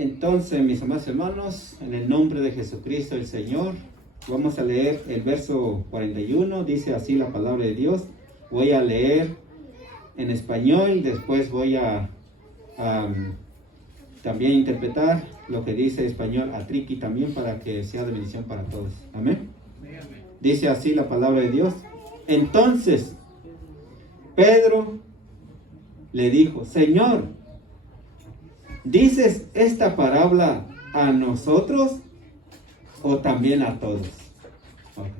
Entonces, mis amados hermanos, en el nombre de Jesucristo el Señor, vamos a leer el verso 41, dice así la palabra de Dios. Voy a leer en español, después voy a también interpretar lo que dice español a Triqui también para que sea de bendición para todos. Amén. Dice así la palabra de Dios. Entonces, Pedro le dijo, Señor, ¿dices esta parábola a nosotros o también a todos? Okay.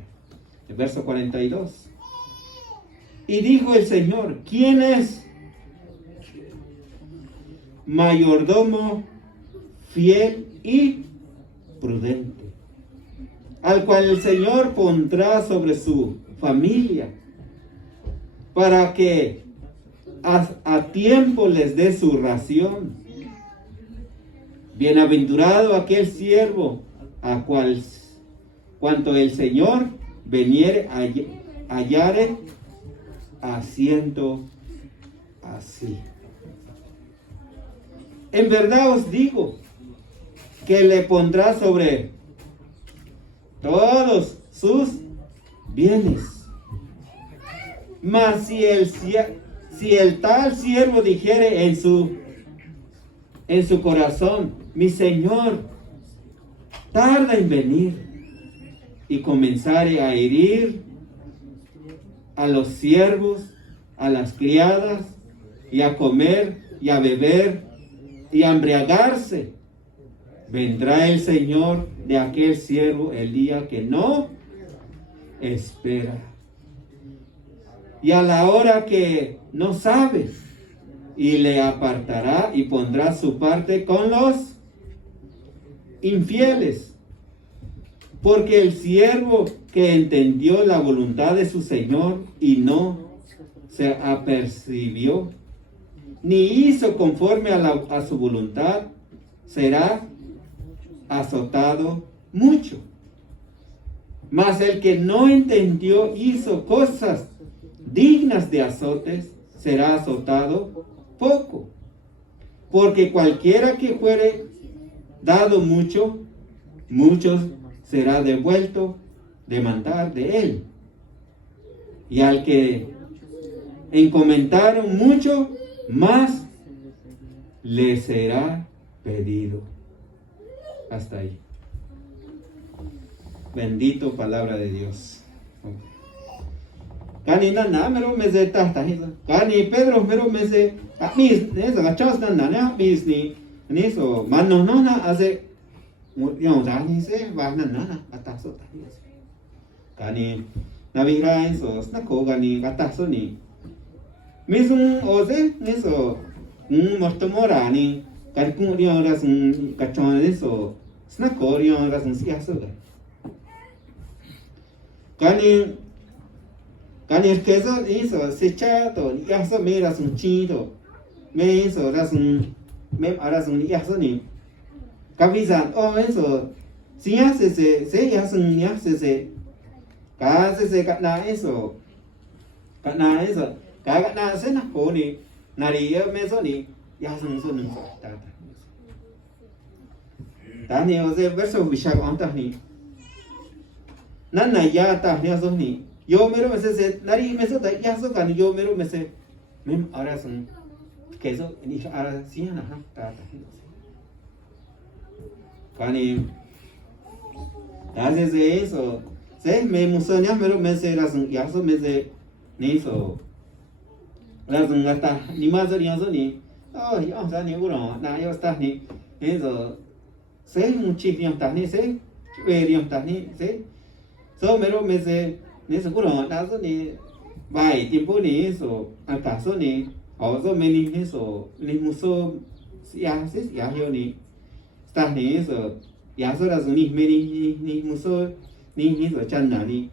El verso 42. Y dijo el Señor, ¿quién es mayordomo fiel y prudente, al cual el Señor pondrá sobre su familia, para que a tiempo les dé su ración? Bienaventurado aquel siervo a cuanto el Señor veniere hallare haciendo así. En verdad os digo que le pondrá sobre todos sus bienes. Mas si el tal siervo dijere en su corazón, mi Señor tarda en venir, y comenzare a herir a los siervos, a las criadas, y a comer y a beber y a embriagarse, vendrá el Señor de aquel siervo el día que no espera, y a la hora que no sabe, y le apartará y pondrá su parte con los infieles. Porque el siervo que entendió la voluntad de su Señor y no se apercibió, ni hizo conforme a su voluntad, será azotado mucho. Mas el que no entendió, hizo cosas dignas de azotes, será azotado poco. Porque cualquiera que fuere dado mucho, muchos será devuelto demandar de él. Y al que encomendaron mucho, más le será pedido. Hasta ahí. Bendito palabra de Dios. Cani nana mero meze tahta hizo. Cani Pedro mero meze mis eso gachos nana mis ni so mano nona hace yung dani se va nana ataso tahis. Cani navira eso snako gani gataso ni misung oze eso mortomora ni karkun rion ras gachon eso snako rion ras siaso ga. Cani el queso hizo sechato, yaso me ras un chito, me hizo ras un yaso ni cabizan, oh eso, si hace se yaso se, casi se gana eso, cagana se na poni, naria me so ni, yaso ni tata. Tani o se verso bishag anta ni, nana ya ta ni aso ni. Yo mero me se nari me se ya so kan yo mero me se mem ahora son queso ni ahora sí na ta cani hace eso se me musonya mero me se razón ya so me se ni so razón gata ni más ya so ni oh yo sa ni uno na yo está ni eso se muchísimo ta ni se verían ta ni se so mero me se eso puro nazo ni vai tiempo ni eso acaso ni oso meni eso ni muso ya yo ni está ni eso ya so las ni meni ni muso ni eso channa ni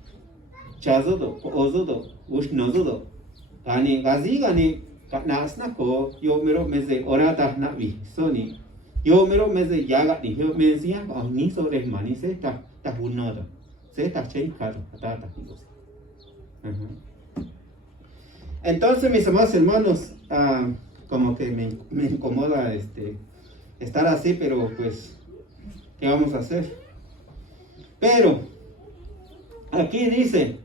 chazo do oso do ushno do ani gazi gani nasna ko yo mero meze orata na vi so ni yo mero meze yaga ni yo me decía ni so de mani se ta bunado se ta chen caro ta. Entonces, mis amados hermanos, como que me incomoda estar así, pero pues, ¿qué vamos a hacer? Pero, aquí dice,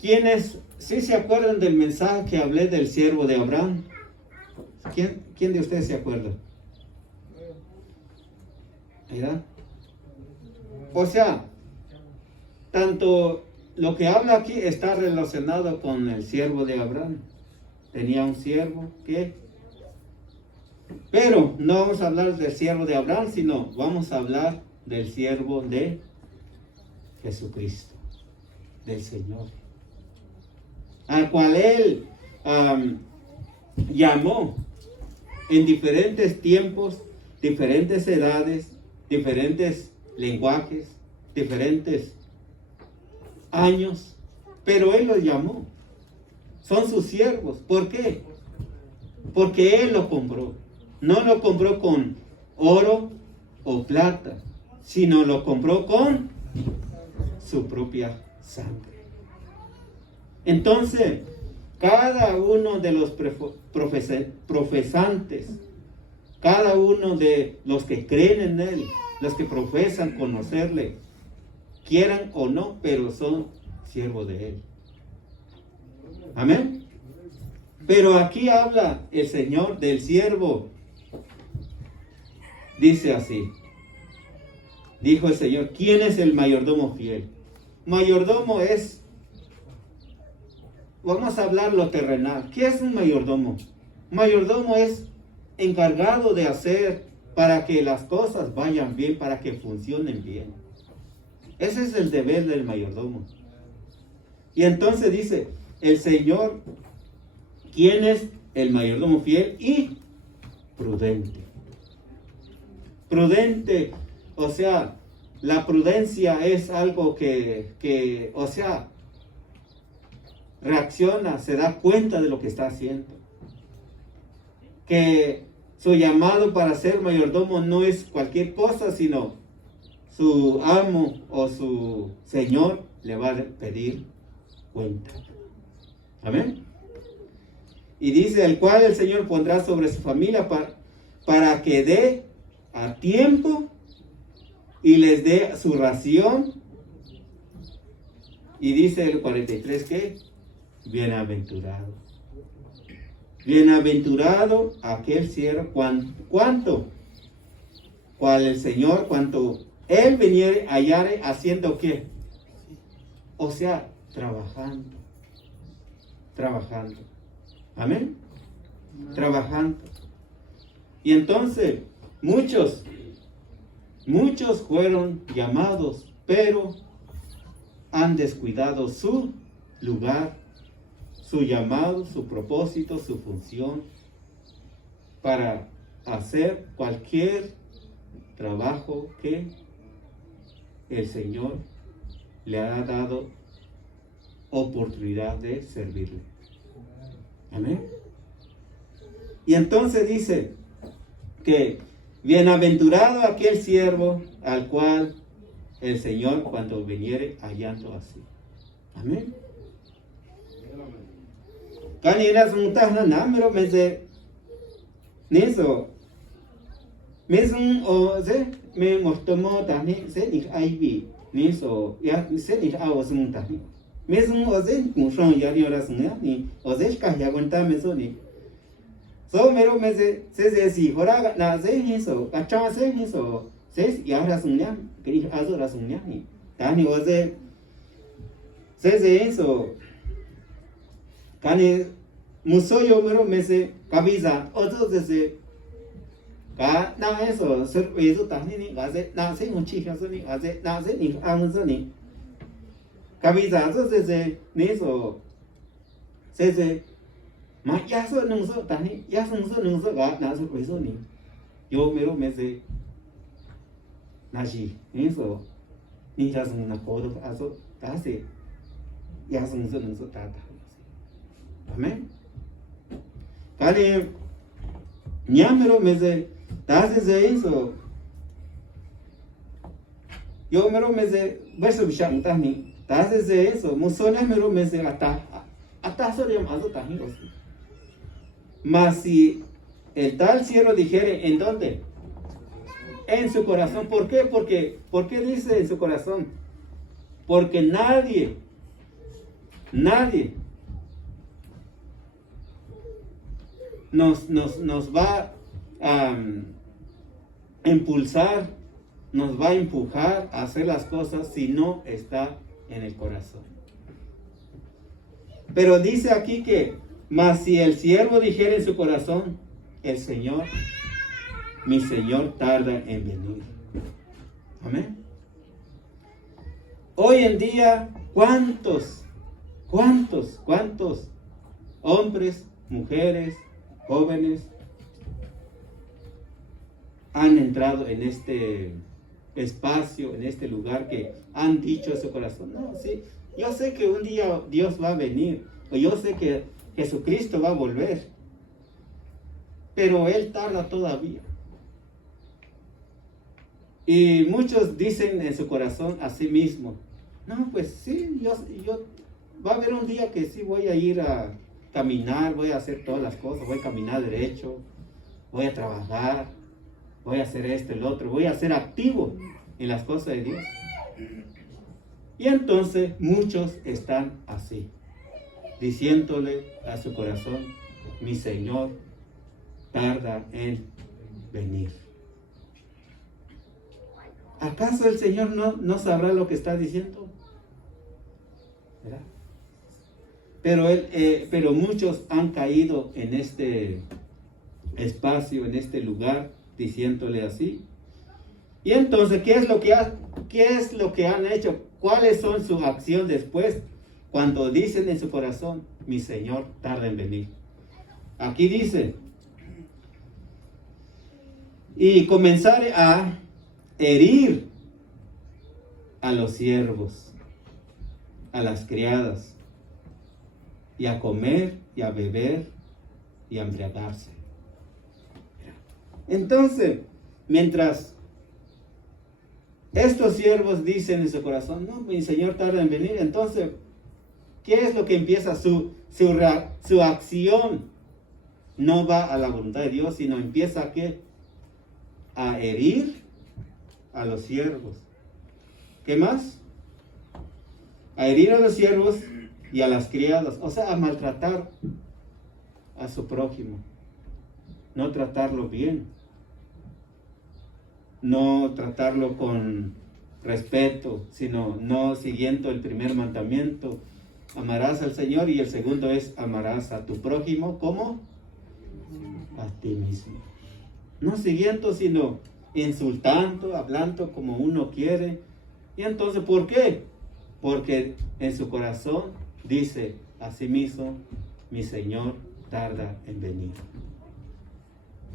¿quiénes sí se acuerdan del mensaje que hablé del siervo de Abraham? ¿Quién de ustedes se acuerda? ¿Verdad? O sea, tanto lo que habla aquí está relacionado con el siervo de Abraham. Tenía un siervo que... Pero no vamos a hablar del siervo de Abraham, sino vamos a hablar del siervo de Jesucristo, del Señor, al cual Él llamó en diferentes tiempos, diferentes edades, diferentes lenguajes, diferentes años, pero Él los llamó. Son sus siervos. ¿Por qué? Porque Él lo compró. No lo compró con oro o plata, sino lo compró con su propia sangre. Entonces, cada uno de los profesantes, cada uno de los que creen en Él, los que profesan conocerle, quieran o no, pero son siervos de Él. Amén. Pero aquí habla el Señor del siervo. Dice así. Dijo el Señor, ¿quién es el mayordomo fiel? Mayordomo es, vamos a hablar lo terrenal. ¿Qué es un mayordomo? Mayordomo es encargado de hacer para que las cosas vayan bien, para que funcionen bien. Ese es el deber del mayordomo. Y entonces dice, el Señor, ¿quién es el mayordomo fiel y prudente? Prudente, o sea, la prudencia es algo que, o sea, reacciona, se da cuenta de lo que está haciendo. Que su llamado para ser mayordomo no es cualquier cosa, sino su amo o su señor le va a pedir cuenta. Amén. Y dice, el cual el Señor pondrá sobre su familia para que dé a tiempo y les dé su ración. Y dice el 43 que bienaventurado. Bienaventurado aquel siervo, ¿cuánto? Cual el Señor, cuanto Él viniere, hallare, haciendo ¿qué? O sea, trabajando. Amén. Trabajando. Y entonces, muchos fueron llamados, pero han descuidado su lugar, su llamado, su propósito, su función, para hacer cualquier trabajo que el Señor le ha dado oportunidad de servirle. Amén. Y entonces dice que bienaventurado aquel siervo al cual el Señor cuando viniere hallando así. Amén. Caniras mutas na mero mese neso mesum o se me mostomo tani se ni aibi neso ya se ni awas mutas mesum o se mushon ya ni horas ni o se ka ya cuenta meso ni so mero mese se si hora na se neso kacha se neso se ya horas nya que azo horas nya ni tani o se eso Kani musoyo mero mese kabisa otro desde ka na eso eso tani ni gaze na se un chica so ni gaze na se ni amuso ni kabisa eso desde ni eso se ma ya so nung so tani ya so nung so ga na so eso ni yo mero mese na shi ni so ni ya so na ko do aso ta se ya so nung so ta Amén. Kani nyamero meze taze eso. Yo mero meze beso bisham tani taze eso musona mero meze ata so yam azo tani osi. Mas si el tal siervo dijere, ¿en dónde? En su corazón. ¿Por qué? ¿Por qué dice en su corazón? Porque nadie nos va a impulsar, nos va a empujar a hacer las cosas si no está en el corazón. Pero dice aquí que, mas si el siervo dijere en su corazón, el Señor, mi Señor tarda en venir. Amén. Hoy en día, ¿cuántos hombres, mujeres, jóvenes han entrado en este espacio, en este lugar que han dicho en su corazón? No, sí, yo sé que un día Dios va a venir, o yo sé que Jesucristo va a volver, pero Él tarda todavía. Y muchos dicen en su corazón a sí mismo, no, pues sí, yo va a haber un día que sí voy a ir a caminar, voy a hacer todas las cosas, voy a caminar derecho, voy a trabajar, voy a hacer esto, el otro, voy a ser activo en las cosas de Dios. Y entonces muchos están así, diciéndole a su corazón, mi Señor tarda en venir. ¿Acaso el Señor no sabrá lo que está diciendo? ¿Verdad? Pero muchos han caído en este espacio, en este lugar, diciéndole así. Y entonces, ¿qué es lo que han hecho? ¿Cuáles son su acción después? Cuando dicen en su corazón, mi Señor tarda en venir. Aquí dice, y comenzaré a herir a los siervos, a las criadas, y a comer, y a beber, y a embriagarse. Entonces, mientras estos siervos dicen en su corazón, no, mi Señor tarda en venir, entonces, ¿qué es lo que empieza? Su acción no va a la voluntad de Dios, sino empieza ¿a qué? A herir a los siervos. ¿Qué más? A herir a los siervos y a las criadas, o sea, a maltratar a su prójimo, no tratarlo bien, no tratarlo con respeto, sino no siguiendo el primer mandamiento, amarás al Señor, y el segundo es amarás a tu prójimo como a ti mismo. No siguiendo, sino insultando, hablando como uno quiere. Y entonces, ¿por qué? Porque en su corazón dice a sí mismo, mi Señor tarda en venir.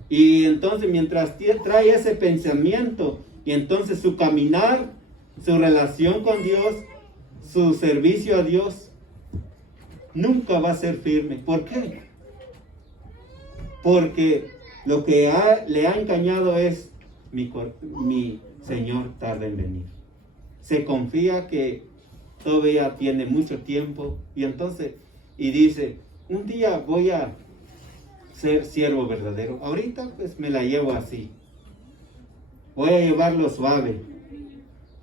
Y entonces, mientras trae ese pensamiento, y entonces su caminar, su relación con Dios, su servicio a Dios, nunca va a ser firme. ¿Por qué? Porque lo que le ha engañado es mi Señor tarda en venir. Se confía que todavía tiene mucho tiempo, y entonces, y dice, un día voy a ser siervo verdadero. Ahorita pues me la llevo así. Voy a llevarlo suave.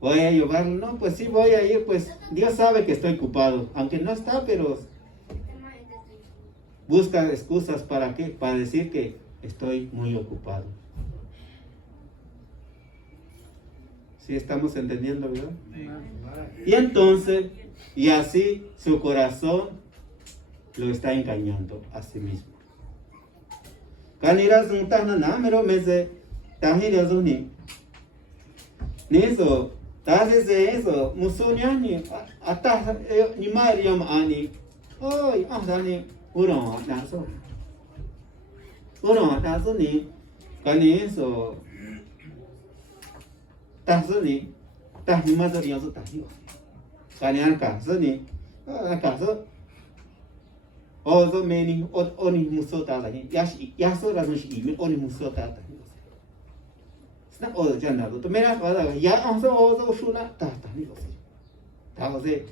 Voy a llevarlo, no, pues sí voy a ir, pues Dios sabe que estoy ocupado. Aunque no está, pero busca excusas ¿para qué? Para decir que estoy muy ocupado. ¿Sí estamos entendiendo, verdad? Y entonces, y así su corazón lo está engañando a sí mismo. Kanira zungtana namero meze tahila zuni. Niso tahise eso musunyani atah ni mariam ani. Oi ahdani uno naso. Uno naso ni kaniso tahsuni tahni mazariyan so tahio. Kanian kasuni kaso ozo meni oni musota da ni yaso razon shi oni musota da ni sna ozo jana do to mera wada ya anso ozo shuna ta ta ni go ta go se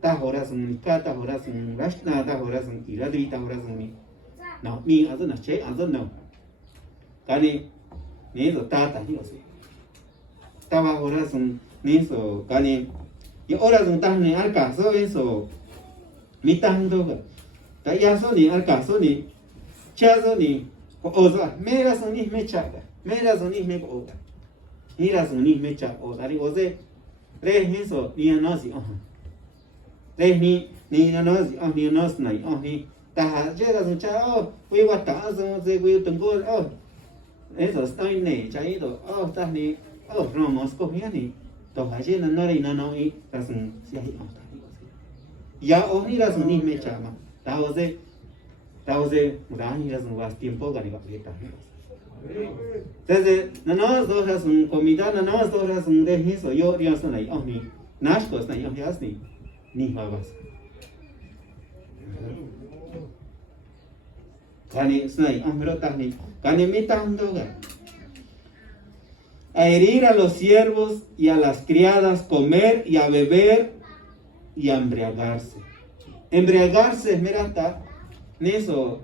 ta horazun ka ta horazun rashna ta horazun iradri ta horazun ni no mi azo na che azo no Gani, ni so tata ni so. Tawa ahora son ni so gani. Y ahora son tan ni al caso eso. Mi tanto ga. Ta ya so ni al caso ni. Cha so ni. Oza, mera son ni me chaga. Mera son ni me oza. Mira son ni me chaga. Oza ni oze. Re ni so ni no si. Re ni no si. Ni no si ni. Ta llega son cha. Quy qua ta so se quy từng cô. Eso estoy ne chaído. Ta ni. Romos cogió ni. Toha je no ri no y rasun si ahí. Ya ni rasun ni me chama. Ta oze mudani rasun vas tiempo gani va pleta. Desde no dos rasun comida no dos rasun de eso yo son ahí. Ni nashkos na yo ni babas. Gani snai amro tahni. Gani mitando ga. A herir a los siervos y a las criadas, comer y a beber y a embriagarse. Embriagarse, mira, está, ni eso,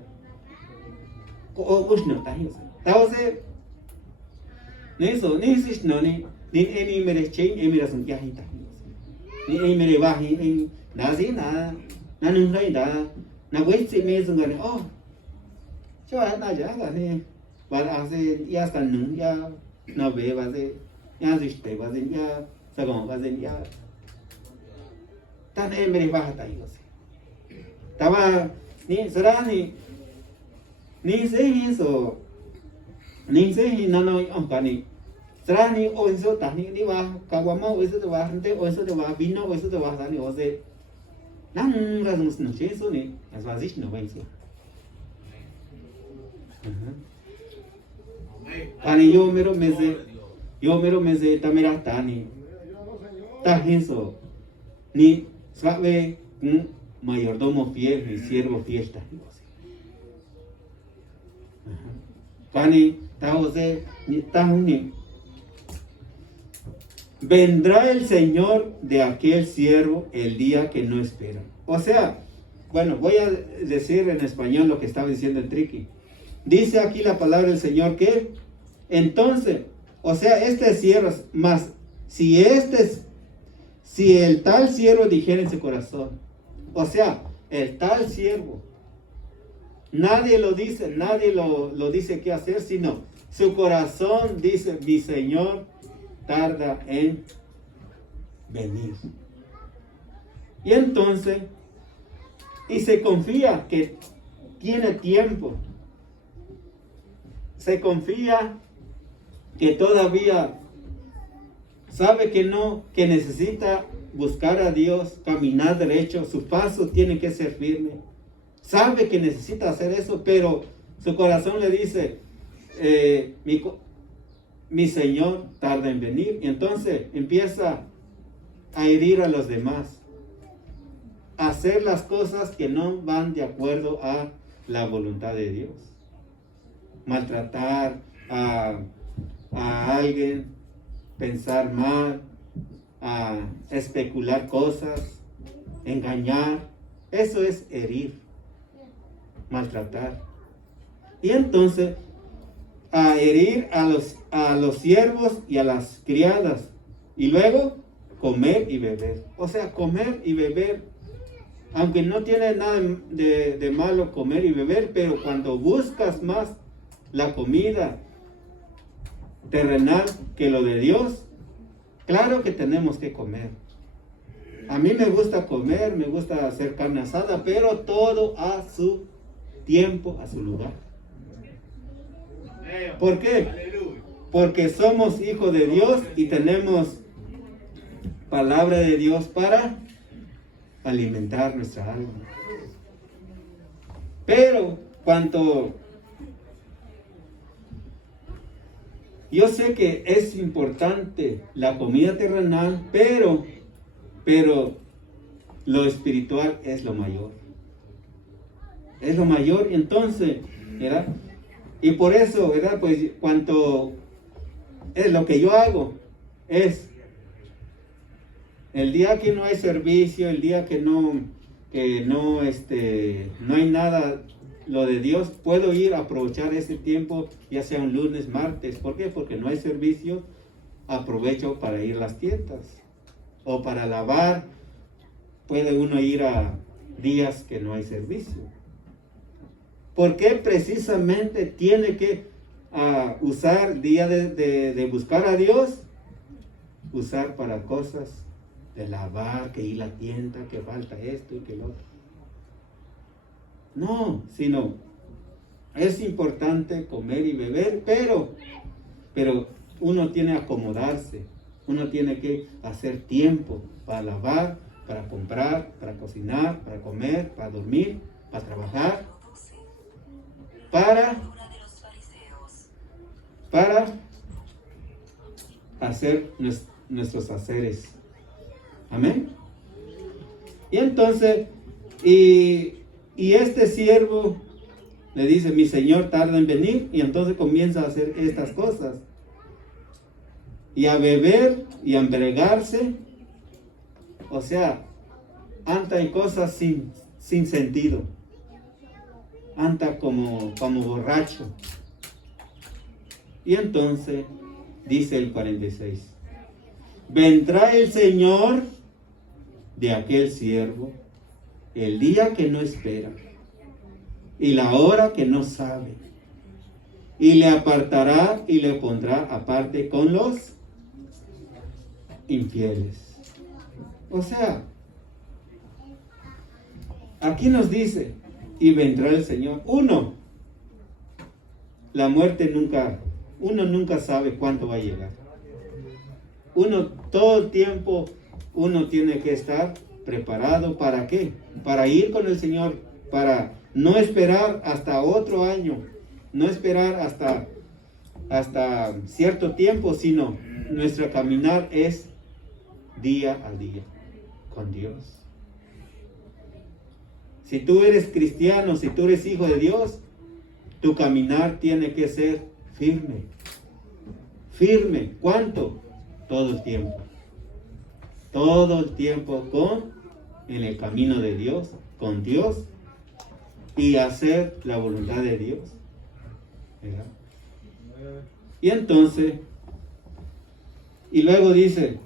no, está, ni eso, ni eso, no, ni eni mere chain, emira son ya hita, ni eni mere bahi, nazi, na nungai, na wait, si me son gane, yo na ya, gane, but hace, ya está, ya. No ve va de ya ziste va de ya sagón va de ya tan emre va ta yo se taba ni será ni se eso ni se no ni será ni o eso ta ni va caguama o eso te va gente o eso te va vino o eso te va ni o se nan razón no che eso ni es va sich no va eso Ani yo mero meze tamera tani. Tajenso. Ni sabe un mayordomo fiel, mi siervo fiel. Kani taose ni tahuni. Vendrá el Señor de aquel siervo el día que no espera. O sea, bueno, voy a decir en español lo que estaba diciendo el Triqui. Dice aquí la palabra del Señor que entonces, o sea, este siervo, más si el tal siervo dijera en su corazón, o sea, el tal siervo, nadie lo dice qué hacer, sino su corazón dice, mi Señor tarda en venir. Y entonces, y se confía que tiene tiempo. Se confía que todavía sabe que necesita buscar a Dios, caminar derecho, su paso tiene que ser firme. Sabe que necesita hacer eso, pero su corazón le dice, mi Señor tarda en venir. Y entonces empieza a herir a los demás, a hacer las cosas que no van de acuerdo a la voluntad de Dios. Maltratar a alguien, pensar mal, a especular cosas, engañar. Eso es herir, maltratar. Y entonces, a herir a los siervos y a las criadas. Y luego, comer y beber. O sea, comer y beber, aunque no tiene nada de malo comer y beber, pero cuando buscas más la comida terrenal que lo de Dios, claro que tenemos que comer. A mí me gusta comer, me gusta hacer carne asada, pero todo a su tiempo, a su lugar. ¿Por qué? Porque somos hijos de Dios y tenemos palabra de Dios para alimentar nuestra alma. Pero cuanto yo sé que es importante la comida terrenal, pero lo espiritual es lo mayor. Es lo mayor, entonces, ¿verdad? Y por eso, ¿verdad? Pues cuanto es lo que yo hago, es el día que no hay servicio, el día que no hay nada lo de Dios, puedo ir a aprovechar ese tiempo, ya sea un lunes, martes. ¿Por qué? Porque no hay servicio, aprovecho para ir a las tiendas. O para lavar, puede uno ir a días que no hay servicio. ¿Por qué precisamente tiene que usar día de buscar a Dios? Usar para cosas de lavar, que ir a la tienda, que falta esto y que lo otro. No, sino es importante comer y beber, pero uno tiene que acomodarse, uno tiene que hacer tiempo para lavar, para comprar, para cocinar, para comer, para dormir, para trabajar, para hacer nuestros haceres. Amén. Y entonces, y este siervo le dice, mi señor tarda en venir, y entonces comienza a hacer estas cosas. Y a beber y a embriagarse. O sea, anda en cosas sin sentido. Anda como borracho. Y entonces, dice el 46, vendrá el Señor de aquel siervo el día que no espera y la hora que no sabe, y le apartará y le pondrá aparte con los infieles. O sea, aquí nos dice, y vendrá el Señor. La muerte uno nunca sabe cuánto va a llegar. Todo el tiempo, uno tiene que estar preparado. ¿Para qué? Para ir con el Señor, para no esperar hasta otro año, no esperar hasta cierto tiempo, sino nuestro caminar es día a día con Dios. Si tú eres cristiano, si tú eres hijo de Dios, tu caminar tiene que ser firme. Firme. ¿Cuánto? Todo el tiempo. Todo el tiempo en el camino de Dios, con Dios, y hacer la voluntad de Dios. ¿Verdad? Y entonces, y luego dice,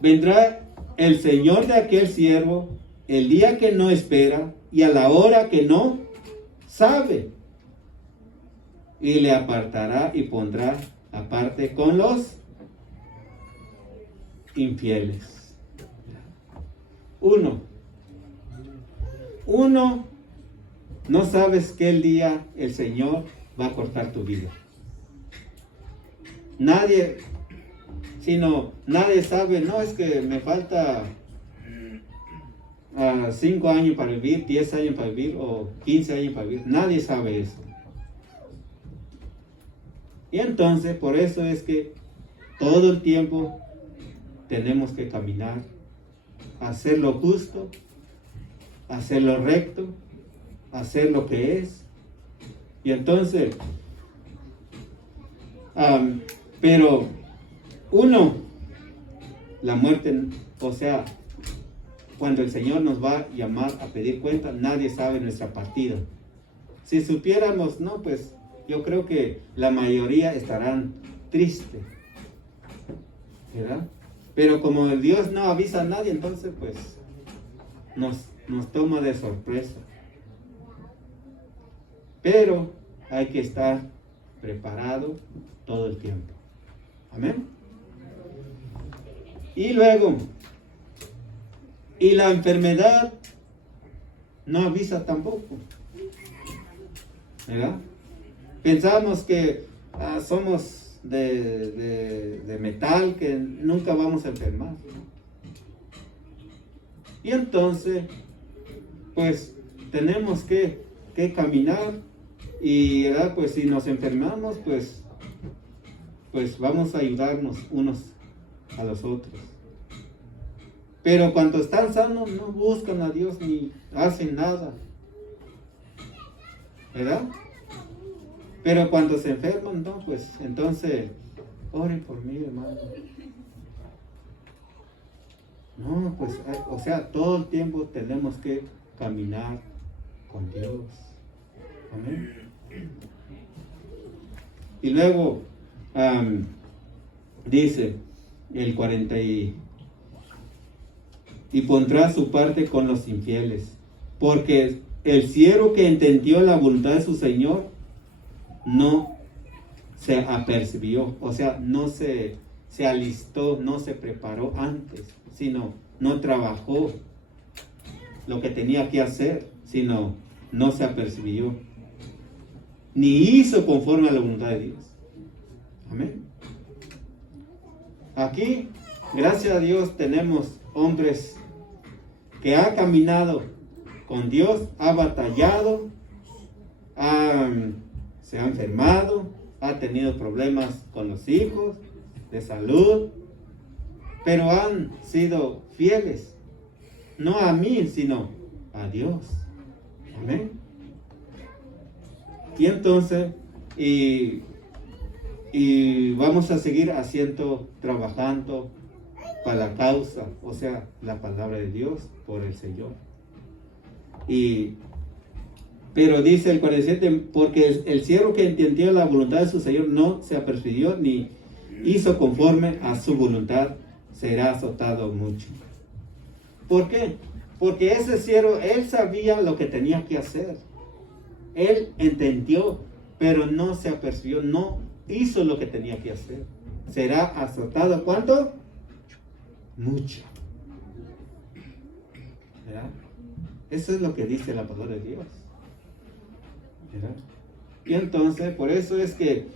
vendrá el Señor de aquel siervo el día que no espera y a la hora que no sabe, y le apartará y pondrá aparte con los infieles. Uno, no sabes qué día el Señor va a cortar tu vida. Nadie sabe, no, es que me falta 5 años para vivir, 10 años para vivir o 15 años para vivir. Nadie sabe eso. Y entonces, por eso es que todo el tiempo tenemos que caminar, hacer lo justo, hacer lo recto, hacer lo que es. Y entonces, pero la muerte, o sea, cuando el Señor nos va a llamar a pedir cuenta, nadie sabe nuestra partida. Si supiéramos, no, pues yo creo que la mayoría estarán tristes, ¿verdad? Pero como el Dios no avisa a nadie, entonces pues nos toma de sorpresa. Pero hay que estar preparado todo el tiempo. Amén. Y luego, y la enfermedad no avisa tampoco, ¿verdad? Pensamos que somos de metal, que nunca vamos a enfermar, ¿no? Y entonces, pues tenemos que caminar, y ¿verdad? Pues si nos enfermamos, pues vamos a ayudarnos unos a los otros. Pero cuando están sanos, no buscan a Dios ni hacen nada, ¿verdad? Pero cuando se enferman, no, pues entonces oren por mí, hermano. No, pues, o sea, todo el tiempo tenemos que caminar con Dios. Amén. Y luego dice el 40 y pondrá su parte con los infieles, porque el siervo que entendió la voluntad de su Señor no se apercibió, o sea, no se alistó, no se preparó antes, sino no trabajó lo que tenía que hacer, sino no se apercibió, ni hizo conforme a la voluntad de Dios. Amén. Aquí, gracias a Dios, tenemos hombres que han caminado con Dios, ha batallado, se ha enfermado, ha tenido problemas con los hijos, de salud, pero han sido fieles, no a mí, sino a Dios. Amén. Y entonces, y vamos a seguir haciendo, trabajando para la causa, o sea, la palabra de Dios por el Señor. Pero dice el 47, porque el siervo que entendió la voluntad de su Señor no se apercibió ni hizo conforme a su voluntad, será azotado mucho. ¿Por qué? Porque ese siervo, él sabía lo que tenía que hacer. Él entendió, pero no se apercibió, no hizo lo que tenía que hacer. Será azotado, ¿cuánto? Mucho. ¿Verdad? Eso es lo que dice la palabra de Dios. ¿Verdad? Y entonces, por eso es que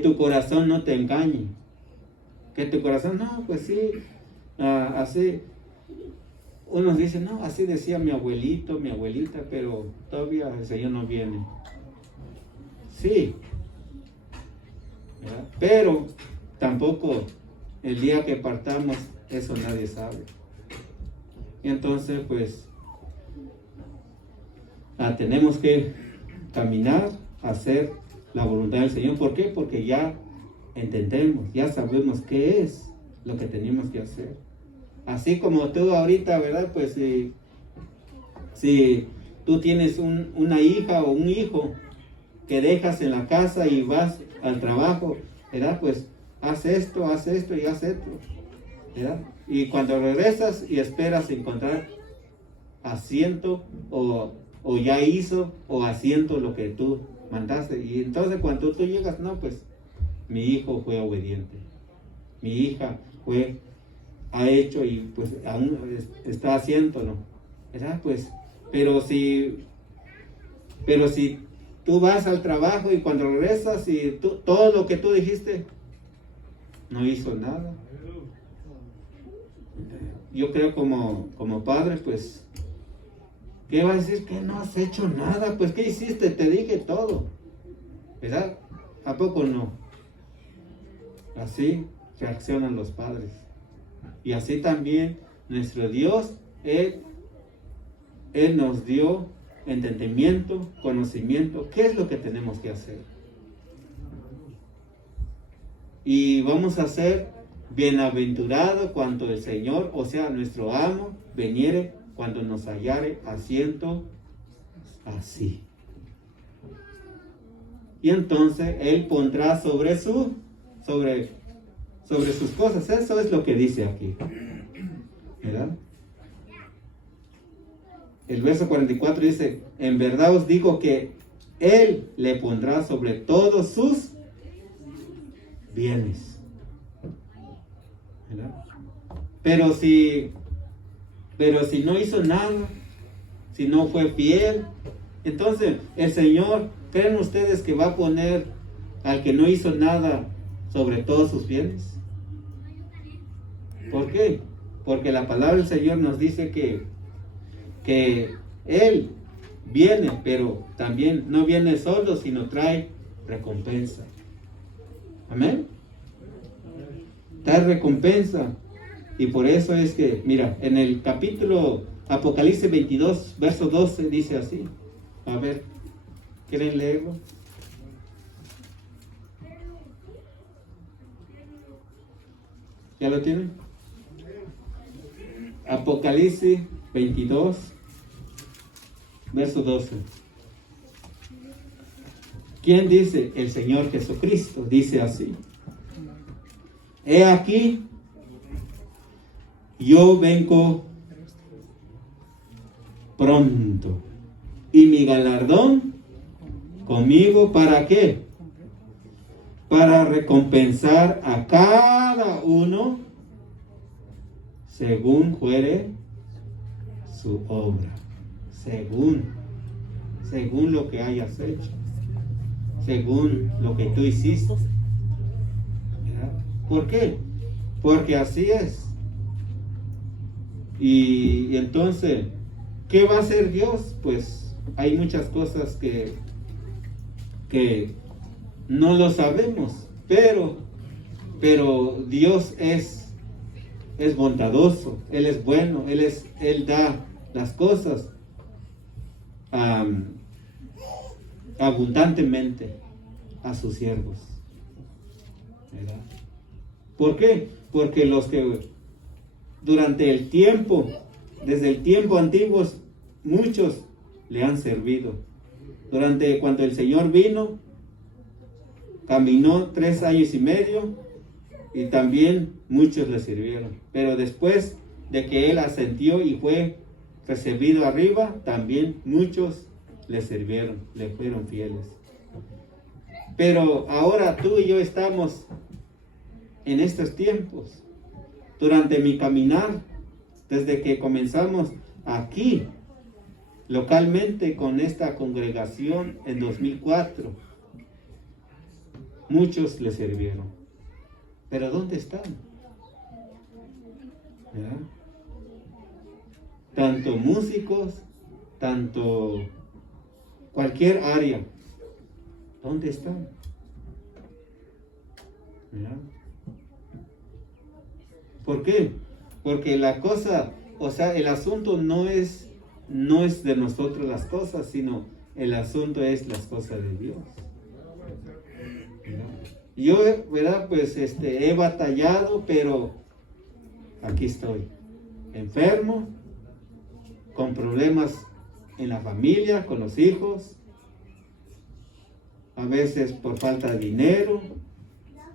tu corazón no te engañe. Que tu corazón, no, pues sí, así. Unos dicen, no, así decía mi abuelito, mi abuelita, pero todavía el Señor no viene. Sí. ¿Verdad? Pero tampoco el día que partamos, eso nadie sabe. Y entonces, pues, tenemos que caminar, hacer la voluntad del Señor. ¿Por qué? Porque ya entendemos, ya sabemos qué es lo que tenemos que hacer. Así como tú ahorita, ¿verdad? Pues si tú tienes una hija o un hijo que dejas en la casa y vas al trabajo, ¿verdad? Pues haz esto y haz esto, ¿verdad? Y cuando regresas y esperas encontrar asiento o ya hizo o asiento lo que tú mandaste. Y entonces cuando tú llegas, no, pues mi hijo fue obediente, mi hija ha hecho y pues aún está haciéndolo, ¿verdad? Pues, pero si tú vas al trabajo y cuando regresas y todo lo que tú dijiste, no hizo nada. Yo creo como padre, pues, ¿qué vas a decir? Que no has hecho nada. Pues, ¿qué hiciste? Te dije todo, ¿verdad? ¿A poco no? Así reaccionan los padres. Y así también nuestro Dios, Él nos dio entendimiento, conocimiento. ¿Qué es lo que tenemos que hacer? Y vamos a ser bienaventurados cuando el Señor, o sea, nuestro amo, veniere, cuando nos hallare haciendo así. Y entonces Él pondrá sobre sus cosas. Eso es lo que dice aquí, ¿verdad? El verso 44 dice, en verdad os digo que Él le pondrá sobre todos sus bienes, ¿verdad? Pero si no hizo nada, si no fue fiel, entonces el Señor, ¿creen ustedes que va a poner al que no hizo nada sobre todos sus bienes? ¿Por qué? Porque la palabra del Señor nos dice que Él viene, pero también no viene solo, sino trae recompensa. Amén. Trae recompensa. Y por eso es que, mira, en el capítulo Apocalipsis 22, verso 12, dice así. A ver, ¿quieren leerlo? ¿Ya lo tienen? Apocalipsis 22, verso 12. ¿Quién dice? El Señor Jesucristo dice así: he aquí, yo vengo pronto, y mi galardón conmigo, ¿para qué? Para recompensar a cada uno según fuere su obra, según lo que hayas hecho, según lo que tú hiciste. ¿Verdad? ¿Por qué? Porque así es. Y entonces, ¿qué va a hacer Dios? Pues hay muchas cosas que no lo sabemos, pero Dios es bondadoso, Él es bueno, Él da las cosas abundantemente a sus siervos. ¿Verdad? ¿Por qué? Porque los que durante el tiempo, desde el tiempo antiguo, muchos le han servido. Durante cuando el Señor vino, caminó 3 años y medio y también muchos le sirvieron. Pero después de que Él ascendió y fue recibido arriba, también muchos le sirvieron, le fueron fieles. Pero ahora tú y yo estamos en estos tiempos. Durante mi caminar, desde que comenzamos aquí, localmente con esta congregación en 2004, muchos le sirvieron. Pero ¿dónde están? ¿Verdad? Tanto músicos, tanto cualquier área. ¿Dónde están? ¿Verdad? ¿Por qué? Porque la cosa, o sea, el asunto no es de nosotros las cosas, sino el asunto es las cosas de Dios. ¿Verdad? Yo, ¿verdad? Pues he batallado, pero aquí estoy, enfermo, con problemas en la familia, con los hijos, a veces por falta de dinero,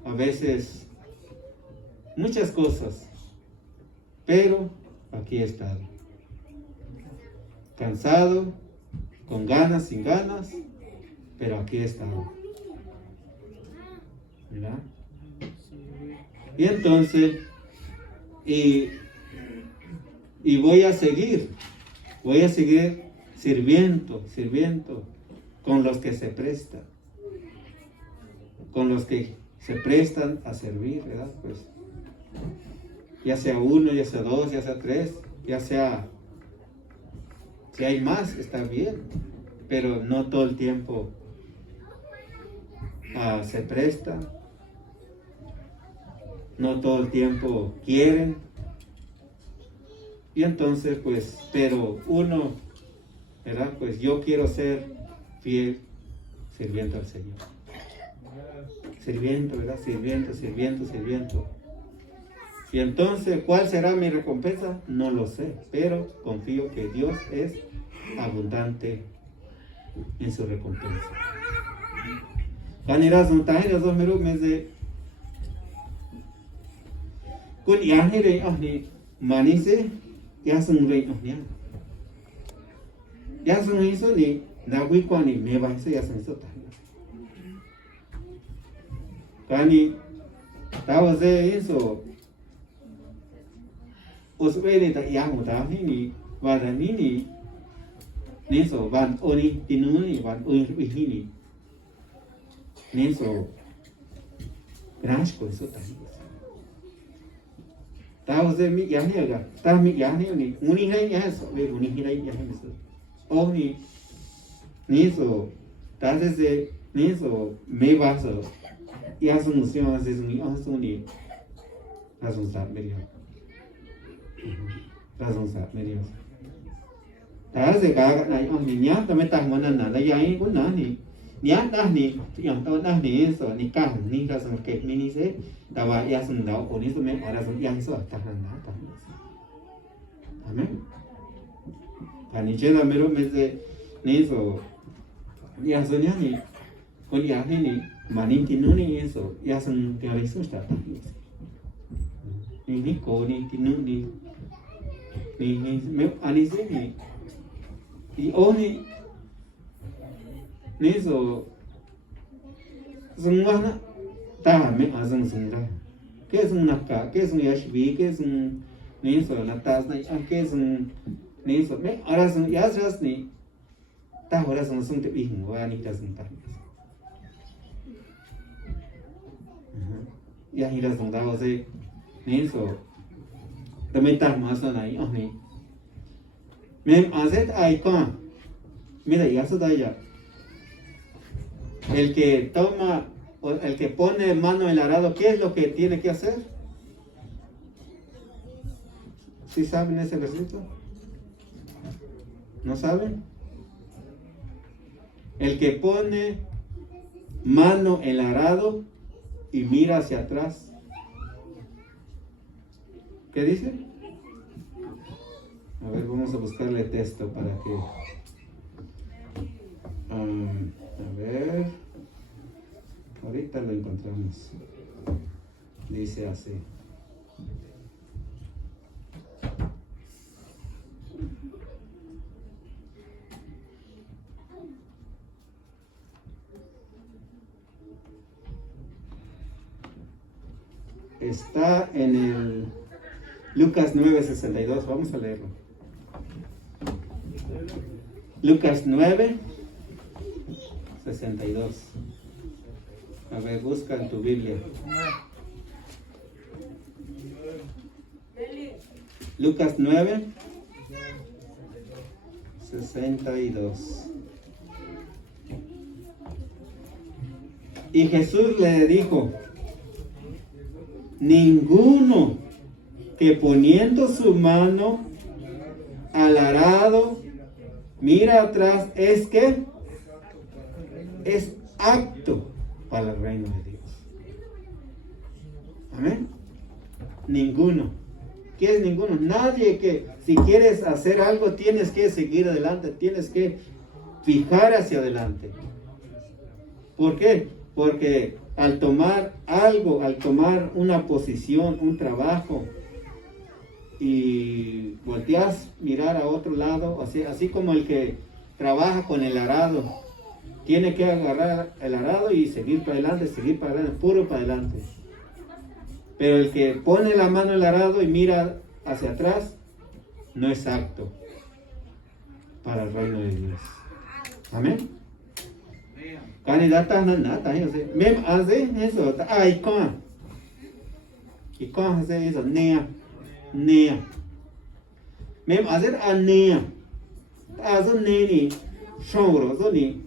a veces muchas cosas, pero aquí he estado, cansado, con ganas, sin ganas, pero aquí he estado. ¿Verdad? Y entonces, y voy a seguir sirviendo con los que se prestan, a servir, ¿verdad? Pues, ya sea 1, ya sea 2, ya sea 3, ya sea, si hay más, está bien, pero no todo el tiempo se presta, no todo el tiempo quieren. Y entonces, pues, pero uno, ¿verdad? Pues yo quiero ser fiel sirviendo al Señor. Sirviendo, ¿verdad? Sirviendo. Y entonces, ¿cuál será mi recompensa? No lo sé, pero confío que Dios es abundante en su recompensa. Kanirás un tajero dos meru meze kun yahire ahni manise yasun rei ahnia yasun hizo ni nagui kwani me bahise yasun hizo tajero kani tawaze hizo usbele ta yamu ta ni wadani ni niso van oni tinuni van uhini niso grashko hizo tajero tawaze mi yahni aga ta mi yahni ni uni ngai yaso ve uni hinai yahni so oni niso tawaze niso me baso yasun musio hace ni asuni razón sa medio tawaze ga na oni nya ta me ta ngona na la yai ko na ni nya ta ni yang ta na ni so ni ka ni razón ke mini se tawa yasun da ko ni so me razón yang so ta na ta amen kani chela mero meze ni so ya so nya ni con ya ni manin tinu ni so ya son te aviso está ni ko ni tinu ni me ani se ni y oni ni so zungana ta me azung zunga que es un naka que es un yashvi que es un ni so la tas na que es un ni so me ahora son ya ni ta ahora son te bihin wa ni ta son ta ya hira son ta o se ni so también ta más na ahí ni me hace icon mira ya se da ya el que toma o el que pone mano en el arado, ¿qué es lo que tiene que hacer? ¿Sí saben ese versículo? ¿No saben? El que pone mano en el arado y mira hacia atrás. ¿Qué dice? A ver, vamos a buscarle texto para que... a ver... Ahorita lo encontramos. Dice así. Está en el Lucas 9:62. Vamos a leerlo. Lucas 9:62. A ver, busca en tu Biblia. Lucas 9:62. Y Jesús le dijo: ninguno que poniendo su mano al arado mira atrás es que es apto para el reino de Dios. Amén. Ninguno. ¿Qué es ninguno? Nadie que si quieres hacer algo tienes que seguir adelante, tienes que fijar hacia adelante. ¿Por qué? Porque al tomar algo, al tomar una posición, un trabajo y volteas mirar a otro lado, así como el que trabaja con el arado, tiene que agarrar el arado y seguir para adelante, puro para adelante. Pero el que pone la mano en el arado y mira hacia atrás, no es apto para el reino de Dios. Amén. Candidatas nada, mem hace eso, ay con, y con hace eso, nea, mem hacer a nea, hace neni, shongro, ni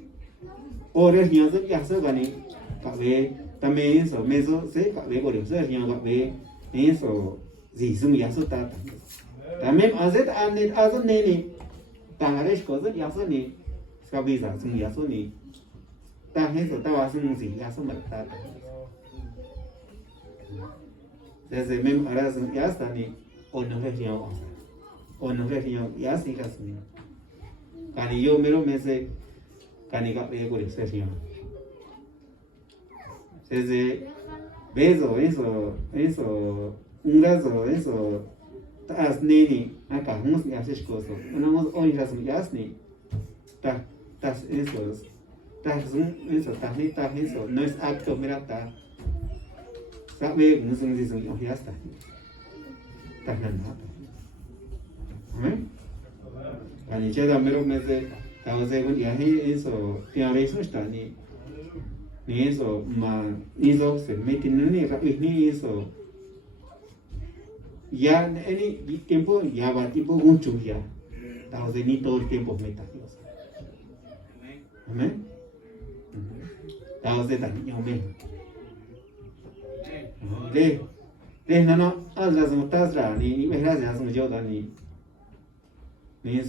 ores niños que hace gani, cabe también eso, meso se cabe por eso es niño cabe eso, si sum ya su tata, también hacer a net hace neni, tangares cosas ya son ni, cabeza sum ya son ni ta eso estaba haciendo un ya son maltrato. Desde mem ahora ya está ni o no es ya sí casi. Cani yo mero me se cani ka pe por eso es desde beso eso un brazo eso tas neni acá nos ya se cosas no hoy las ya ni tas esos eso, no es acto, mira, está. Sabe, no sé si son ya está. Está nada. Amén. Cuando llega mero me dice, estaba según ya eso, tiene eso está ni eso, ni eso se mete ni eso. Ya en tiempo ya va tipo mucho ya. Estaba ni todo el tiempo meta Dios. Amén. Tao sẽ tặng nhau mình đây nó ra dùng ta ra ni bây giờ ra dùng cho ta ni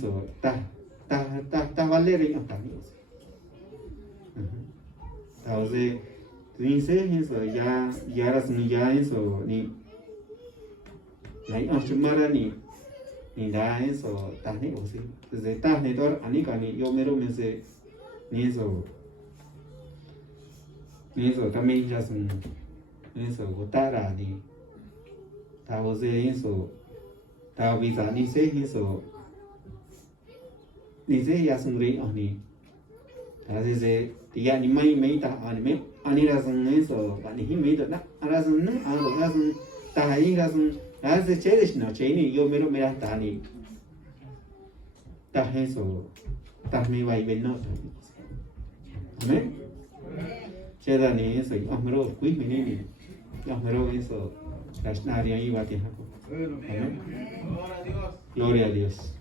số ta vale rồi nhóc tặng nhau tao sẽ tin sẽ hết rồi ya ra dùng ya hết rồi ni lấy ông chúng ta ni ni da eso ta ni o si desde ta ni tor ani ka ni yo mero me se ni eso también ya son eso gotara ni ta o se eso ta visa ni se eso ni se ya son re ani ta se ya ni mai ta ani ra son eso ani hi mai ta ara son ara son ta hi ra son Hace chévere, no chévere, yo me la está ni. Está eso, está mi baile no. Amén. Chévere ni eso, yo me lo cuido mi niño. Yo me lo eso, la esnaria iba a tener. Amén. Gloria a Dios.